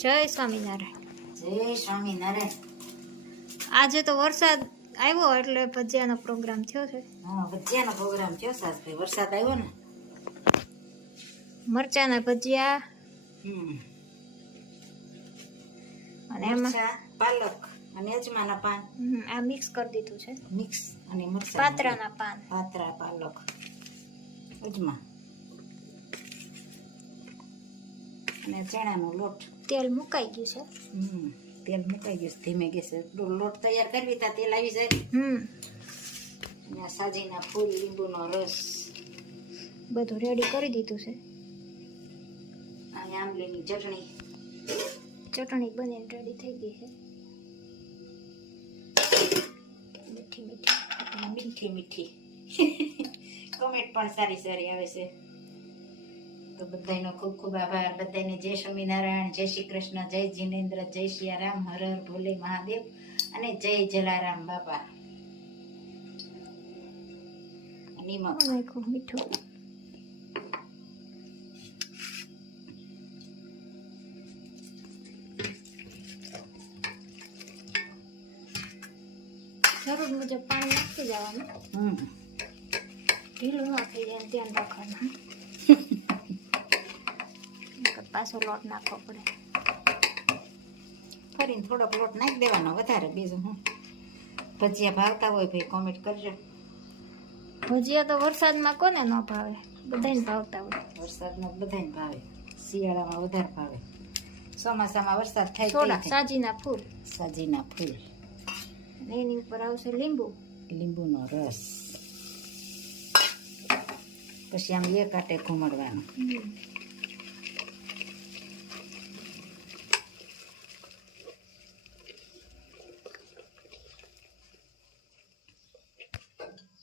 જય સ્વામિનારાયણ. જય સ્વામિનારાયણ. આજે તો વરસાદ આવ્યો એટલે ભજીયાનો પ્રોગ્રામ થયો છે. હા, ભજીયાનો પ્રોગ્રામ થયો સાસભાઈ. વરસાદ આવ્યો ને, મરચાના ભજીયા અને એમાં મરચાં, પાલક અને અજમાના પાન આ મિક્સ કરી દીધું છે. મિક્સ અને મરચાં, પાત્રાના પાન, પાત્રા, પાલક, અજમા અને ચણાનો લોટ. તેલ મુકાઈ ગયું છે. તેલ મુકાઈ ગયું છે ધીમે ગેસે. લોટ તૈયાર કરવી તા તેલ આવી જાય. અને આ સાજીના ફૂલ, લીંબુનો રસ બધું રેડી કરી દીધું છે. અને આંબલીની ચટણી બનીને રેડી થઈ ગઈ છે. મીઠી મીઠી કોમેન્ટ પણ સારી સારી આવે છે. તો બધાનો ખૂબ ખૂબ આભાર. બધાને જય સ્વામિનારાયણ, જય શ્રી કૃષ્ણ, જય જીનેન્દ્ર, જય સિયારામ, હર હર ભોલે મહાદેવ અને જય જલારામ બાપા. નિમક નાખ્યું મીઠું. જરૂર મુજબ પાણી નાખી જવાનું. ઢીલું ના થઈ જાય ધ્યાન રાખવાનું. પાછો લોટ નાખવો પડે. ફરીને થોડોક લોટ નાખી દેવાનો, વધારે. બીજું હું ભજીયા ભાવતા હોય ભાઈ કોમેન્ટ કરજો. ભજીયા તો વરસાદમાં કોને ન ભાવે? બધાને ભાવતા હોય. વરસાદમાં બધાને ભાવે, શિયાળામાં વધારે ભાવે. ચોમાસામાં વરસાદ થાય થોડા સાજીના ફૂલ, અને એની ઉપર આવશે લીંબુનો રસ. પછી આમ એક આટે ઘૂમડવાનું.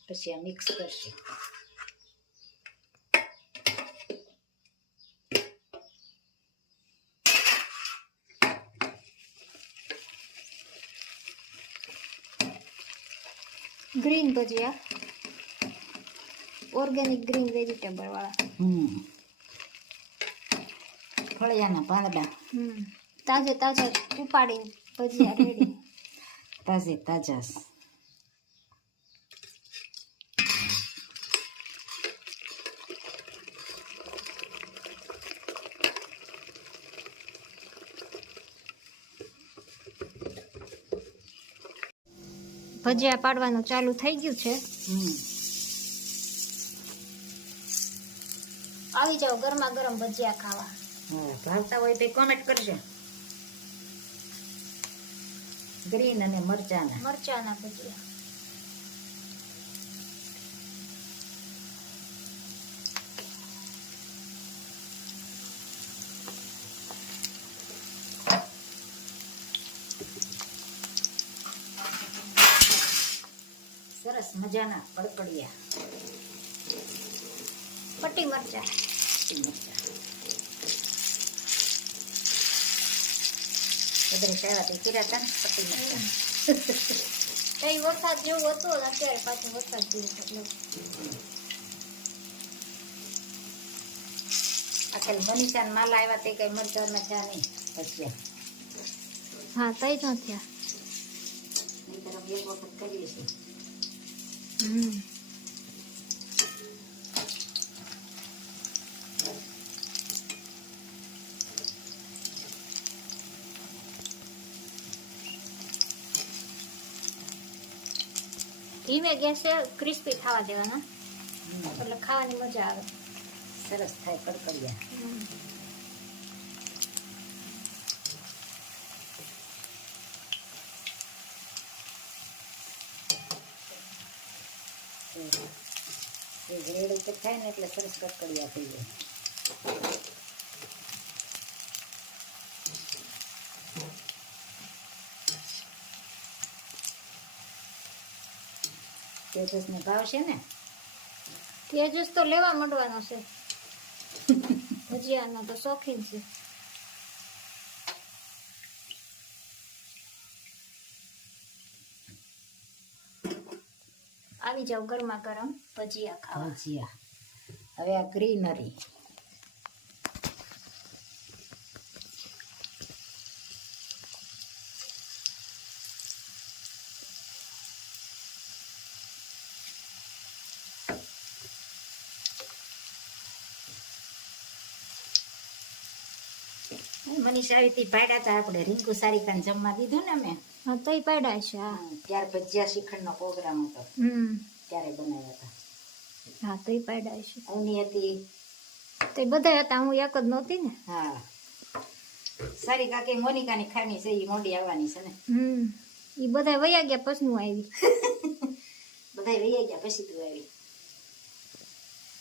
પછી આ મિક્સ કરશે. ગ્રીન ભજીયા, ઓર્ગેનિક ગ્રીન વેજીટેબલ વાળા. ફળિયાના પાંદડા તાજે તાજા ઉપાડીને ભજીયા રેડી. તાજે તાજા. ભજીયા પાડવાનું ચાલુ થઈ ગયું છે. આવી જાઓ ગરમા ગરમ ભજીયા ખાવા. ભાવતા હોય તો કોમેન્ટ કરજો. ગ્રીન અને મરચાના ભજીયા. સરસ મજાના કડકડિયા પટ્ટી મરચા. બધે સેવાથી કિરાતા ને પટ્ટી મરચા. કઈ વરસાદ જેવું હતું, અત્યારે પાછું વરસાદ જેવું. આખેલ મનીષા માલ આવ્યા તે કઈ મરચામાં ચા નહીં ભજીયા. હા, તઈ જ થયા. એ તરફ એક વખત કરીએ છીએ. ધીમે ગેસે ક્રિસ્પી થવા દેવાના, એટલે ખાવાની મજા આવે. સરસ થાય કડકડિયા. ગ્રેડ ઉપર થાય ને એટલે સરસ કડકડિયા થઈ જાય. તેજસને ભાવશે ને? તેજસ તો લેવા માંડવાનો છે. ભજીયાનો તો શોખીન છે. આવી જાવ ગરમા ગરમ ભજીયા ખાવા. ભજીયા. હવે આ ગ્રીનરી મનીષા આવી હતી પાડ્યા હતા આપણે રીંકુ સારિકાને જમવા દીધું ને અમે હા તોય પાડ્યા છે હા ત્યાર ભજીયા શ્રીખંડનો પ્રોગ્રામ હતો ત્યારે બનાવ્યા હતા હા તોય પાડ્યા છે અવની હતી તો બધા હતા હું એક જ નહોતી ને હા સારી કાકી મોનિકાની ખામી છે એ મોડી આવવાની છે ને એ બધા વયા ગયા પછી હું આવી બધા વૈયા ગયા પછી તું આવી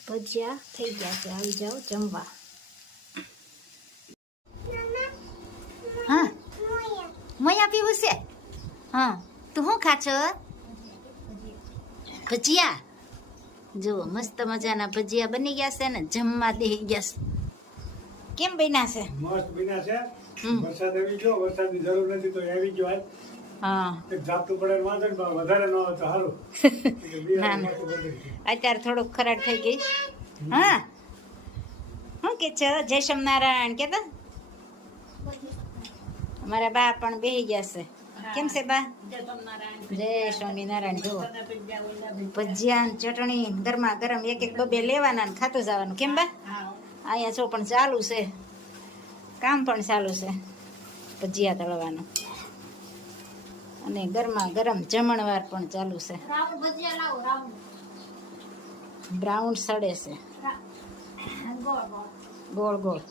ભજીયા થઈ ગયા છે આવી જાઓ જમવા હા મોયા પીવું છે હા તું શું ખાચો ભજીયા જુઓ મસ્ત મજાના ભજીયા બની ગયા છે ને જમવા દે ગયા છે કેમ બન્યા છે મસ્ત બન્યા છે વરસાદ આવી ગયો વરસાદની જરૂર નથી તો આવી ગયો આજ હા એક ઝાપટું પડે ને વાંધો નહીં, પણ વધારે ન હોય તો સારું ના, ના. અત્યારે થોડુંક ખરાબ થઈ ગઈ હા શું કે છે જય સ્વામિનારાયણ કે અમારા બા પણ બેહી ગયા છે કેમ છે બા જય સ્વામિનારાયણ જુઓ ભજીયા ને ચટણી ગરમા ગરમ એક એક બબે લેવાના ને ખાતું જવાનું કેમ બા અહીંયા છો પણ ચાલુ છે કામ પણ ચાલુ છે ભજીયા તળવાનું અને ગરમા ગરમ જમણવાર પણ ચાલુ છે રાઉન્ડ ભજીયા લાવો રાઉન્ડ બ્રાઉન સડે છે ગોળ ગોળ ગોળ ગોળ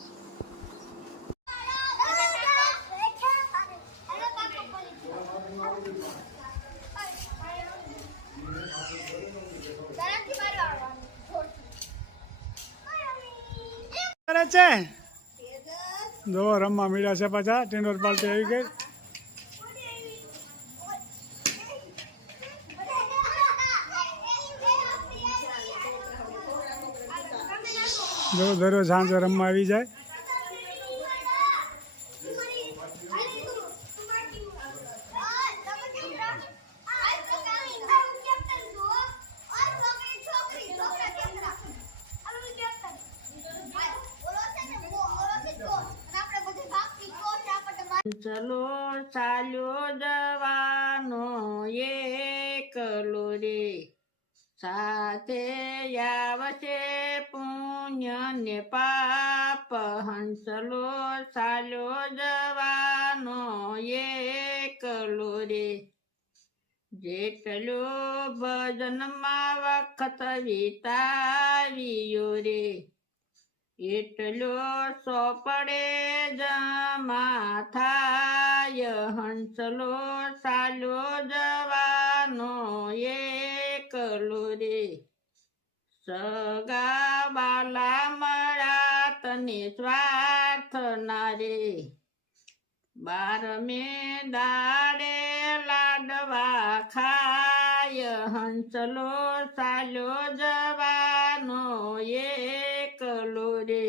કરે છે જો રમવા મળ્યા છે પાછા ટેન્ડર પાર્ટી આવી ગઈ જો દરરોજ સાંજે રમવા આવી જાય ચલો ચાલ્યો જવાનો એકલો રે સાથે આવશે પુણ્ય ને પાપ હંસલો ચાલ્યો જવાનો એકલો રે જેટલો ભજનમાં વખત વિતાવ્યો રે એટલો સોપડે જમા થાય હંસલો ચાલ્યો જવાનો એકલો રે સગા બાલા મળ્યા તને સ્વાર્થ ના રે 12મે દાડે લાડવા ખાય હંસલો ચાલ્યો જવાનો એકલો રે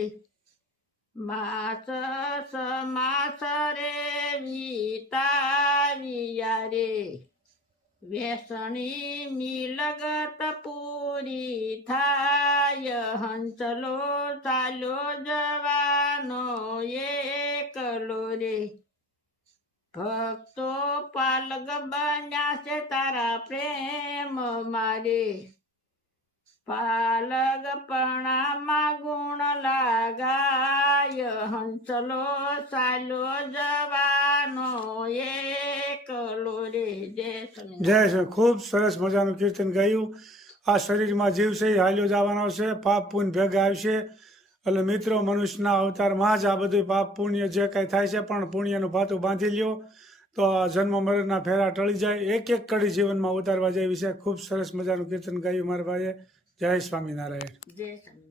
માસ સમાસ રે વિતાવ્યા રે વેસણી મિલગત પૂરી થાય હંસલો ચાલ્યો જવાનો એકલો રે ભક્તો પાલગ બન્યા છે તારા પ્રેમ મારે પાલગ પણામાં ગુણ લાગાય હંસલો ચાલ્યો જવાનો એકલો રે જય શ્રી ખૂબ સરસ મજાનું કીર્તન ગાયું આ શરીરમાં જીવ છે એ હાલ્યો જવાનો છે પાપ પુણ્ય ભેગા આવશે એટલે મિત્રો મનુષ્યના અવતારમાં જ આ બધું પાપ પુણ્ય જે કાંઈ થાય છે પણ પુણ્યનું ભાતું બાંધી લ્યો તો આ જન્મ મરણના ફેરા ટળી જાય એક એક કડી જીવનમાં ઉતારવા જેવી છે ખૂબ સરસ મજાનું કીર્તન ગાયું મારા ભાઈએ જય સ્વામિનારાયણ જય